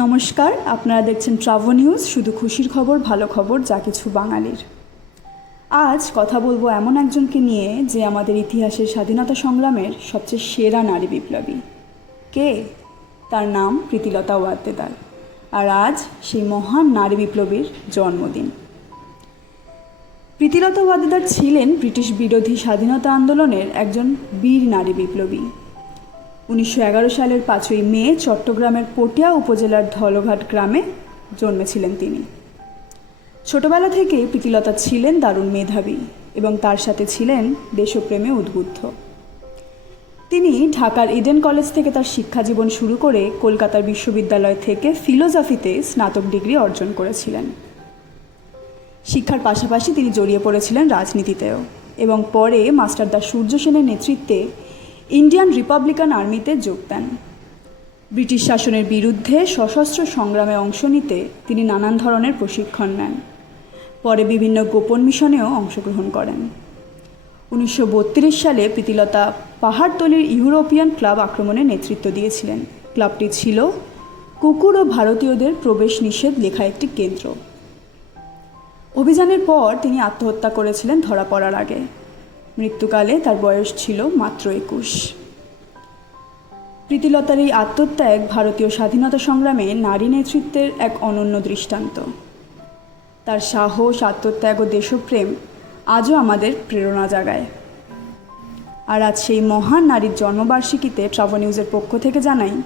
নমস্কার, আপনারা দেখছেন ট্রাভো নিউজ, শুধু খুশির খবর, ভালো খবর, যা কিছু বাঙালির। আজ কথা বলব এমন একজনকে নিয়ে যে আমাদের ইতিহাসের স্বাধীনতা সংগ্রামের সবচেয়ে সেরা নারী বিপ্লবী। কে? তার নাম প্রীতিলতা ওয়াদ্দেদার। আর আজ সেই মহান নারী বিপ্লবীর জন্মদিন। প্রীতিলতা ওয়াদ্দেদার ছিলেন ব্রিটিশ বিরোধী স্বাধীনতা আন্দোলনের একজন বীর নারী বিপ্লবী। উনিশশো এগারো সালের পাঁচই মে চট্টগ্রামের পটিয়া উপজেলার ধলঘাট গ্রামে জন্মেছিলেন তিনি। ছোটবেলা থেকেই প্রীতিলতা ছিলেন দারুণ মেধাবী এবং তার সাথে ছিলেন দেশপ্রেমে উদ্বুদ্ধ। তিনি ঢাকার ইডেন কলেজ থেকে তার শিক্ষা জীবন শুরু করে কলকাতার বিশ্ববিদ্যালয় থেকে ফিলোজফিতে স্নাতক ডিগ্রি অর্জন করেছিলেন। শিক্ষার পাশাপাশি তিনি জড়িয়ে পড়েছিলেন রাজনীতিতেও এবং পরে মাস্টার দা সূর্য সেনের নেতৃত্বে ইন্ডিয়ান রিপাবলিকান আর্মিতে যোগ দেন। ব্রিটিশ শাসনের বিরুদ্ধে সশস্ত্র সংগ্রামে অংশ নিতে তিনি নানান ধরনের প্রশিক্ষণ নেন। পরে বিভিন্ন গোপন মিশনেও অংশগ্রহণ করেন। উনিশশো বত্রিশ সালে প্রীতিলতা পাহাড়তলির ইউরোপিয়ান ক্লাব আক্রমণে নেতৃত্ব দিয়েছিলেন। ক্লাবটি ছিল কুকুর ও ভারতীয়দের প্রবেশ নিষেধ লেখা একটি কেন্দ্র। অভিযানের পর তিনি আত্মহত্যা করেছিলেন ধরা পড়ার আগে। মৃত্যুকালে তার বয়স ছিল মাত্র একুশ। প্রীতিলতার এই আত্মত্যাগ ভারতীয় স্বাধীনতা সংগ্রামে নারী নেতৃত্বের এক অনন্য দৃষ্টান্ত। তার সাহস, আত্মত্যাগ ও দেশপ্রেম আজও আমাদের প্রেরণা জাগায়। আর আজ সেই মহান নারীর জন্মবার্ষিকীতে ট্রাভো নিউজের পক্ষ থেকে জানাই